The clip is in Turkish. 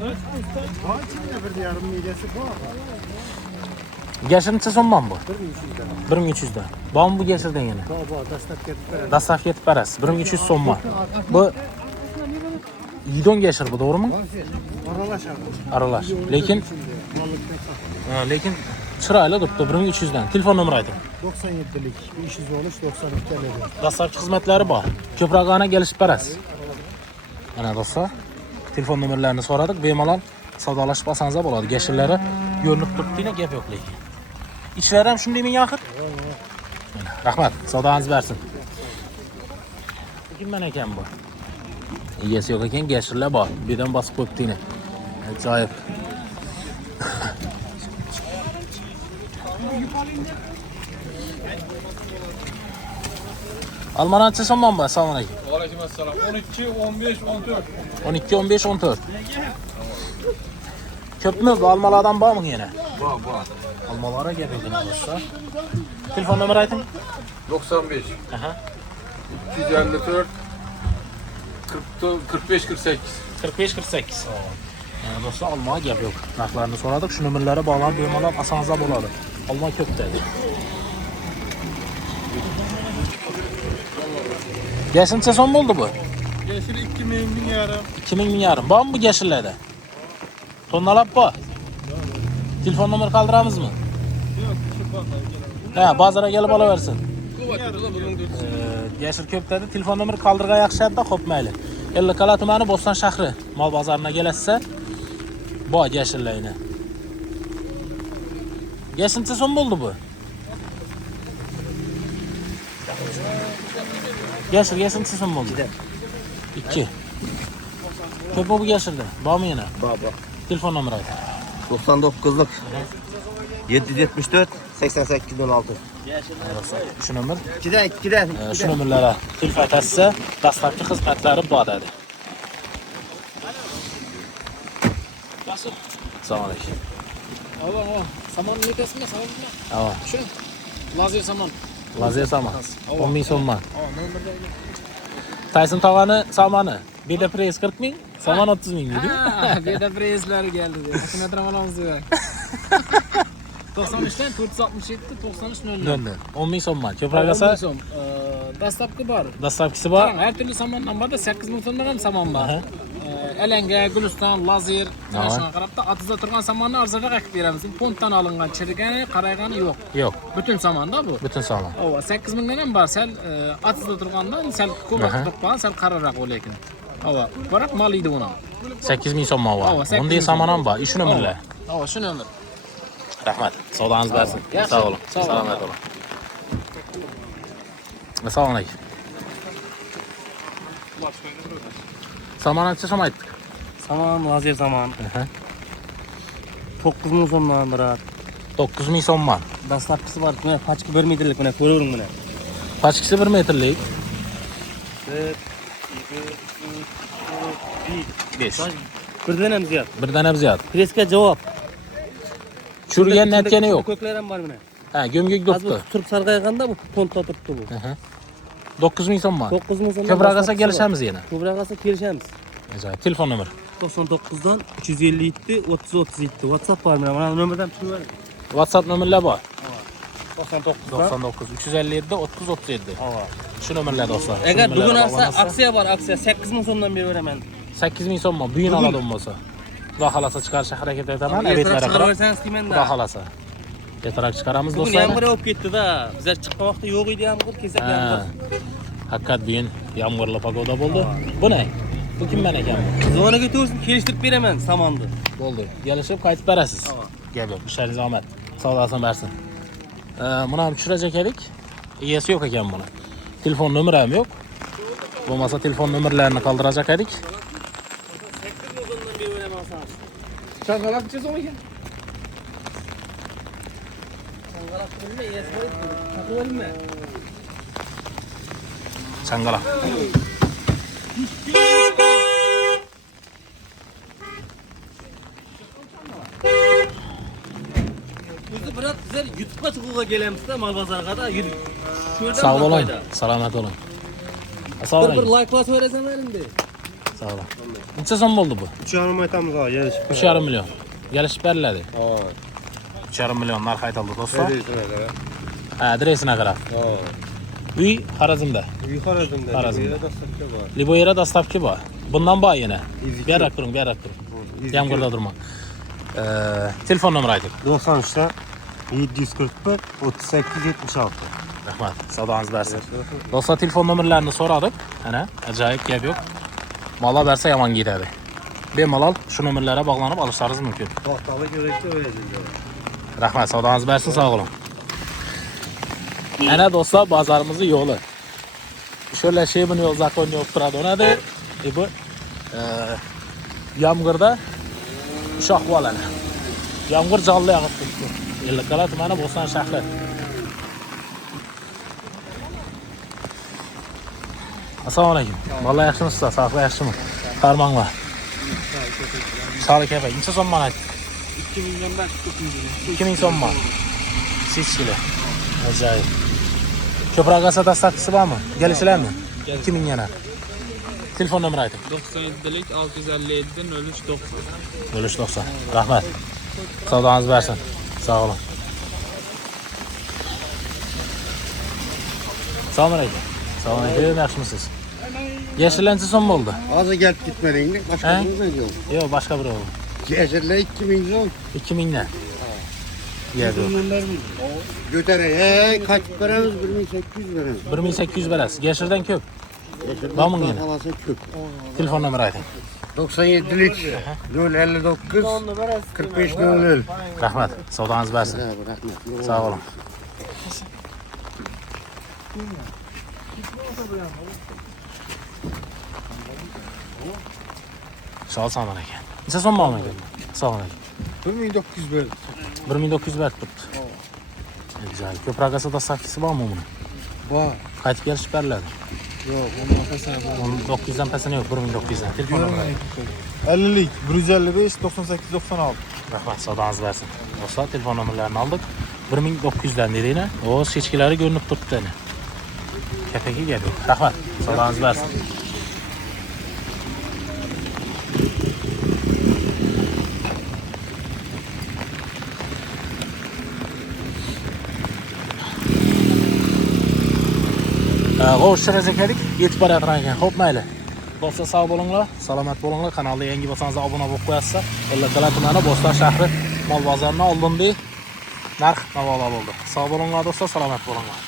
Var içinde bir yarım midesi var. Geçirncha so'mman bu? 1300'dan. Bormi bu geçirdan yana? Baba dastlab ketib beradi. Dastlab ketib berasiz. 1300 so'mman. Bu yidon geçir bu, doğru mu? Aralashadi. Aralash. Lekin chiroyli turibdi 1300dan. Telefon nomeri ayting. 97'lik 513 92 elli. Dastlabki xizmatlari bor. Ko'prog'ini kelishib berasiz. Mana do'stlar, telefon nomerlarini so'radik. Bemalol savdolashib olsangiz bo'ladi. Gashillari ko'rinib turibdi-da, gap yo'q lekin. İçler ham shundaymi yaxir? Rahmat, savdoingiz bersin. Kimman ekan bu? Egasi yo'q ekan, gashirlar bor. Bu yerdan bosib qo'yibdi-ni. Ajoyib. Almanatçı so'mman bu. Assalomu alaykum. Va alaykum assalom. 12, 15, 14. 12, 15, 14. Ko'pmi? Almalardan bormi yana? Bor. Almalara gap ekan do'stlar. Telefon nomeri ayting. 95, Aha. 254, 45, 48. 45 48. Yani do'stlar, almaga gap yo'q. Narxlarini so'radik. Shu nomerlarga bog'lanib bemalol olsangiz bo'ladi. Alma ko'p dedi. Gashincha so'm bo'ldi bu? Yeşil 2000 yarım. 2000 yarım. Bormi bu gashillarda? Tonnalab bor. Telefon nomer qoldiramizmi? Yok, şu bakar. Ha, bozorga kelib olaversin. Kuvvetli bunun dürtüsü. Yashir ko'p dedi. Telefon nomeri qoldirgan yaxshi-da, xo'p mayli. Ellikqal'a tumani Bo'ston shahri mol bozoriga kelasiz. Bor yashillayni. Yashincha so'm bo'ldi bu? Yashincha so'm bo'ldi. 2. Ko'p bu yashilda. Bormi yana? Bor. Telefon nomeri ayting. 99'luk 774 8806. Shu nomer. 2'den. Shu nomerlarga telefon aytasiz, dastlabki xizmatlari bor dedi. Assalomu alaykum. Ava, saman netasmi, samanmi? Ava. Shu. Lazer saman. Lazer saman. 10 ming so'mman. Nomerda. Tayson tog'ani samani. Beda press 40 ming, saman 30 ming dedi. Beda preslari keldi. Akkumulyator olamiz dedi. 93dan 467, 93 00. Döndü. 10 ming so'mman. Ko'proq esa dastlabki bor. dastlabkisi bor. Qarang, har turli samandan borda 8 ming so'mdan ham saman bor. Alanga, guliston, lazer, mana shunga qarabda atizda turgan samanni arzonroq qilib beramiz. Fontdan olingan, chirigani, qaraygani yo'q. Yo'q. Butun samanda bu. Butun saman. Ova 8 mingdan ham bor. Sal atizda turganda sal ko'proq turib qolgan, sal qararoq lekin. Ova, biroq mal edi uni. 8 ming so'mman Ava, bor. 8 Bunday ming saman ham bor. Shu nomerlar. Ova, shu nomer. Rahmat. Savdoingiz bersin. Sog' bo'ling. Salomat bo'ling. Assalomu alaykum. Samanatchi so'm aytdik. Saman, lazer saman. 9 ming so'mdan birat. 9 ming so'mman. Dastlabkisi bor. Buni pachki 1 metrlik, buni ko'ravering buni. Pachkisi 1 metrlik. 5. Birdan ham ziyod. Birdan ham ziyod. Presga javob. Churgan natgani yo'q. Ko'klar ham bor buni. Ha, gömgek Hozir dopdi. turib sarg'ayganda bu fontda turibdi bu. 9 ming so'mman. 9 ming so'mdan. Ko'proq esa kelishamiz yana. Ko'proq esa kelishamiz. Ajoyib. Telefon nomer. 99dan 357 30 37. WhatsApp bor mana nomerdan tushiraver. WhatsApp nomerlar bor. 99dan 99 357 30 37. Shu nomerlar do'stlar. Agar bugun aksiya bor, aksiya 8 ming so'mdan beraman. 8 ming so'mman. Bugun oladigan bo'lsa. Xudo xolasa chiqarishga harakat etaman. Abetlari qilib. Chiqaraversangiz deyman-da. Xudo xolasa. Ertaroq chiqaramiz Bugun do'stlar. yomg'ir yog'ib ketdi-da. Bizlar chiqqan vaqtda yo'q edi yomg'ir, kesak yomg'ir. Haqiqat bugun yomg'irli pogoda bo'ldi. Bu ne? Bu kimman ekan bu? Zonaga to'g'risini kelishtirib beraman samonni. Bo'ldi. Kelishib qaytib berasiz. Gap yo'q. Ishlaringiz omad. Savdosini bersin. Buni ham tushirajak edik. Egasi yo'q ekan buni. Telefon nomeri ham yo'q. Bo'lmasa telefon nomerlarini qoldirajak edik. Changalakchi so'm ekan. Changala. O'zi biroq bizlar YouTube'ga chiquvga kelamiz-da, mal bozorga-da. Sog' bo'ling. Salomat bo'ling. Assalomu Bir alaykum. like bosib berasan endi. Sağ olun. Necha so'm bo'ldi bu? 3,5 aytamiz ha, yarışib. 3,5 million. Kelishib beriladi. Ha. 3,5 million narx aytildi do'stlar. Nereye? Ha, adresine qarab. Ha. Uy Xorazmda. Yukarıdında. Xorazmda. Nerede satıyor var? Liboyera dastavki bor. Bundan boy yana. Berrak turing, berrak turing. Yomg'irda turma. Telefon nomeri ayting. 93'te 741 38 76. Rahmat. Savdongiz bersin. Do'stlar, telefon nomerlarini so'radik. Ana, ajoyib gap yo'q. Mola bersa yomon ketadi. Bemalol shu nomerlarga bog'lanib olishlaringiz mumkin. Tahtalı görekli öyle. Rahmat, savdongiz bersin, sog' bo'ling. Ana do'stlar, bozorimizni yo'li. Şöyle şey bunu yol zakon yok turadi. Ona da bu yomg'irda shoh bo'ladi. Yomg'ir jonli yog'ib turibdi. Ellikqal'a tumani Bo'ston shahri. Assalomu alaykum. Bola yaxshimisizlar? Sog'lik yaxshimi? Farmonlar. Sog'lik aka, necha so'mdan aytdi? 2 milliondan 2000 so'mman. Sichkili. Ajoyib. Ko'proq asad dastavkisi bormi? Kelishlarmi? 2000 yana. Telefon nomeri ayting. 97'lik 657 0390. 0390. Rahmat. Savdongiz bersin. Sog' olun. Assalomu alaykum. Assalomu alaykum. Yaxshimisiz? Yashirlancha so'm bo'ldi. Hozir gelip gitmedin başka He? bir ne diyor? Yo'q, boshqa biri bo'ldi. Yeşille 2000 zon. 2000 dan. Yo'q. Götere. Kaç veremiz? 1800 veremiz. 1800 berasiz. Yashirdan ko'p. Yeşille Var mı yine? kalasa köp. Telefon nomeri ayting. 97'lik 059 45 00. Rahmat. Savdongiz bersin. Rahmet. Sog' olun. Sağ ol Saman aka. Necha so'm olmaydi? Sog' olun. 1900 verdim. 1900 berib turibdi. Ajoyib. Ko'proq asad dastavkisi bormi buni? Var. Qaytib kelishib beriladi. Yok ondan pesene var. 900 dan pasini yo'q, 1900 dan. Telefon nomeri ayting. 50'lik 155 98 96. Rahmat, savdongiz bersin. Do'stlar, telefon nomerlarini oldik. 1900 dan dedinglar. O chechkilari ko'rinib turibdi ana. Kapaki gap yo'q. Rahmat, savdongiz bersin. G'o'shchiraz ekandik, yetib borayotgan ekan. Xo'p, mayli. Do'stlar, sog' bo'linglar, salomat bo'linglar. Kanalga yangi bo'lsangiz obuna bo'lib qo'yasizlar. Ellikqal'a tumani Bo'ston shahri mol bozorining oldinda narx navola bo'ldi. Sog' bo'linglar do'stlar, salomat bo'linglar.